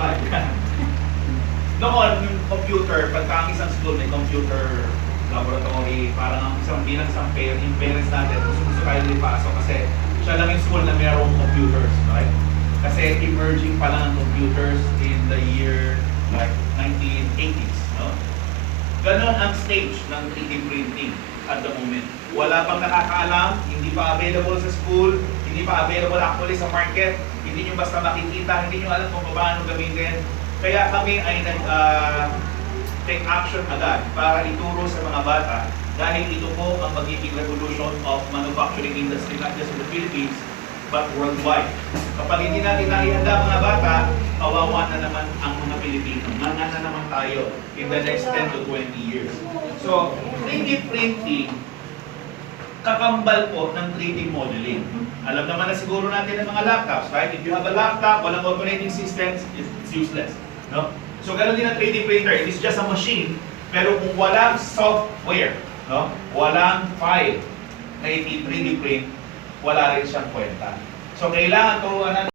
PS5. Noon, yung computer, pagka ang isang school may computer laboratory, parang ang bilang isang parent, yung parents natin, gusto kayo ipasok kasi siya lang yung school na mayroong computers, right? Kasi emerging pa lang ang computers in the year like 1980s, no? Ganon ang stage ng 3D printing at the moment. Wala pang nakakaalam, hindi pa available sa school, hindi pa available actually sa market, hindi nyo basta makikita, hindi nyo alam kung paano gamitin. Kaya kami ay take action agad para ituro sa mga bata dahil ito po ang magiging revolution of manufacturing industry not just in the Philippines but worldwide. Kapag hindi natin naihanda mga bata, kawawa na naman ang mga Pilipino. Manga na naman tayo in the next 10 to 20 years. So, 3D printing, kakambal po ng 3D modeling. Alam naman na siguro natin ng mga laptops, right? If you have a laptop, walang operating system, it's useless. No? So, ganoon din ang 3D printer. It is just a machine, pero kung walang software, no? Walang file na i-3D print, wala rin siyang kwenta. So, kailangan turuan natin